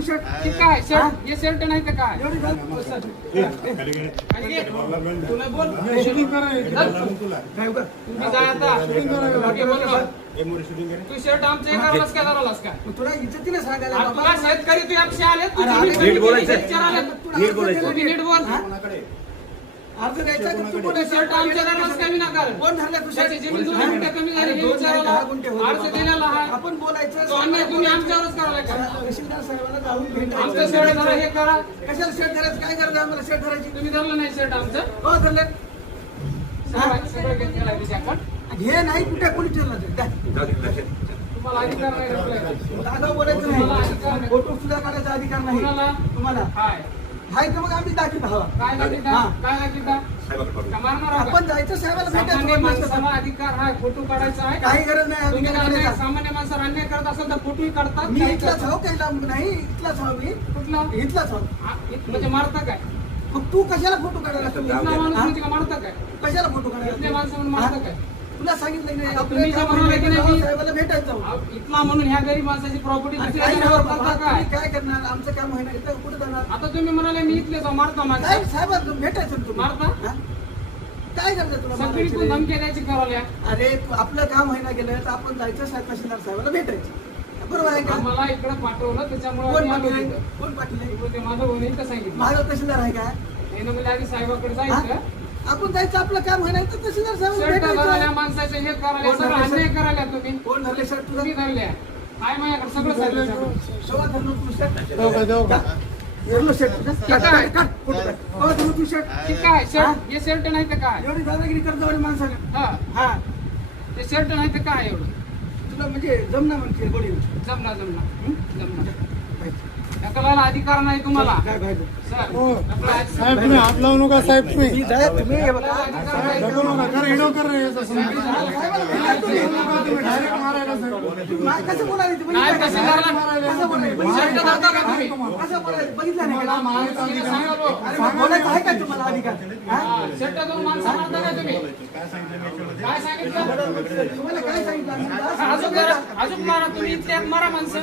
हे शर्ट नाही तर काय तू शर्ट आमच्या करायलास काय करायलास का तुला इज्जतीने सांगायला तुला शेतकरी तू आमचे आले नीट बोल अर्ज द्यायचा की तू कोणी शर्ट आमच्या करायलास काय विनाकार कोण ठरलं तू त्याची जमीन 2 गुंठे कमी झाली हे विचारायला अर्ज दिलेला आहे आपण बोलायचं तो अन्याय तुम्ही आमच्यावरच करायला का तहसीलदार साहेबांना जाऊन भेटायचं आमचं शर्ट धरा हे करा कशाला शर्ट धरायचं काय गरज आहे आम्हाला शर्ट धरायची तुम्ही धरलं नाही शर्ट आमचं हो धरलं सगळं घेतलेलं आहे त्याच्याकडे हे नाही कुठे कोणी ठरलं ते तुम्हाला अधिकार नाही दादा बोलायचं नाही फोटो सुद्धा काढायचा अधिकार नाही तुम्हाला हाय तर मग आम्ही दाखवत हवा काय लागेल मारणार आपण जायचं साहेबाला सामान्य भेटायचं माणसाला अधिकार आहे फोटो काढायचा आहे काही गरज नाही तुम्ही अधिकार अन्याय- करायचा. सामान्य माणसाला अन्याय करत असेल तर फोटोही काढतात मी काही इथलाच करतात. आहो काही लांब नाही इथलाच आहो मी कुठला इथलाच आहो म्हणजे मारता काय मग तू कशाला फोटो काढायला लागतो? इथला माणूस म्हणजे का मारता काय कशाला फोटो काढायला इथल्या लागतो? माणसं म्हणून मारता काय तुला सांगितलं नाही तुम्ही आपलं जे काम म्हणाले आहे की नाही, मी- साहेबाला भेटायचं आहो. इथला म्हणून ह्या गरीब माणसाची प्रॉपर्टी काही दुसऱ्या नाही जणावर बाबा, करता काय तुम्ही काय करणार आमचं काम आहे ना इथं कुठं जाणार आता तुम्ही म्हणाले मी इथले जाऊ मारता साहेब माणसं साहेब भेटायचं ना तुम्ही मारता? हा? काय करायचं तुला सगळी मारायचं? तू धमकी द्यायची करावल्या अरे आपलं काम आहे ना गेलं तर आपण जायचं साहेब तहसीलदार साहेबाला भेटायचं बरोबर आहे का आम्हाला इकडे पाठवलं त्याच्यामुळे कोण आम्ही आलो पाटील तिथं. कोण पाटील आहे? ते माझं होऊन इथं सांगितलं माझा तहसीलदार आहे का हे म्हणजे आधी साहेबाकडे हा? जायचं आपण जायचं आपलं काम आहे ना तर तहसीलदार साहेबाला शर्ट भेटायचं धरायला माणसाचे हे करायला कोण सगळं धरले अन्याय शर्ट? करायला तुम्ही कोण धरले शर्ट तुझा तुम्ही धरले काय माझ्याकडे सगळं साहेब शोभा धरलो तू शर्ट धरलो शर्ट तुझा काढ, काय? काढ, फोटो काढ. केव्हा धरलो तू शर्ट काय शर्ट हे शर्ट नाही तर काय एवढी दादागिरी करतो आणि माणसाला हा हा ते शर्ट नाही तर काय एवढं तुला म्हणजे जमना म्हणते गोळी जमना ढकलायला अधिकार नाही तुम्हाला काय पाहिजे सर साहेब तुम्ही हात लावू नका साहेब तुम्ही मी जाय तुम्ही हे बघा ढकलू नका कारण हिडो कर रे याचा समज. साहेबाला भेटायचं तुम्ही. तुम्ही डायरेक्ट मारायला साहेब कसं बोलायला तुम्ही? नाही तहसीलदारला कसं बोलायला? शर्ट धरता का तुम्ही कसं बोलायला? बघितलं नाही का? मला मारायचा अधिकार नाही. सांगा भाऊ. अरे मग बोलायचं आहे का तुम्हाला अधिकार हा? शर्ट धरून माणसं मारता का तुम्ही काय सांगितलं तुम्हाला काय सांगितलं आम्ही? अजून करा अजून मारा तुम्ही इथल्यात मारा माणसं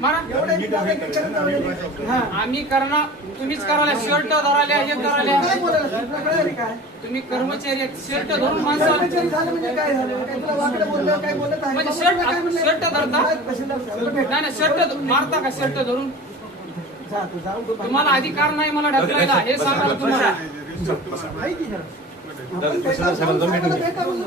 मारा एवढं दादागिरी करत जाऊ नये. हा. आम्ही करणार तुम्हीच करायला शर्ट धरायला हे करायला काय बोलायला? तुला कळलं रे काय? तुम्ही कर्मचारी आहेत शर्ट धरून माणसाला कर्मचारी झालं म्हणजे काय झालं? काय तुला वाकडं बोललं, काय बोलत आहे? म्हणजे बाबा, काय म्हणले? शर्ट धरता? तहसीलदार साहेबाला भेट. नाही शर्ट मारता का शर्ट धरून जा तू जाऊन तू तुम्हाला अधिकार नाही मला ढकलायला हे सांगा तुम्हाला आहे की जरा? आपण भेटावं, साहेबाला भेटावं.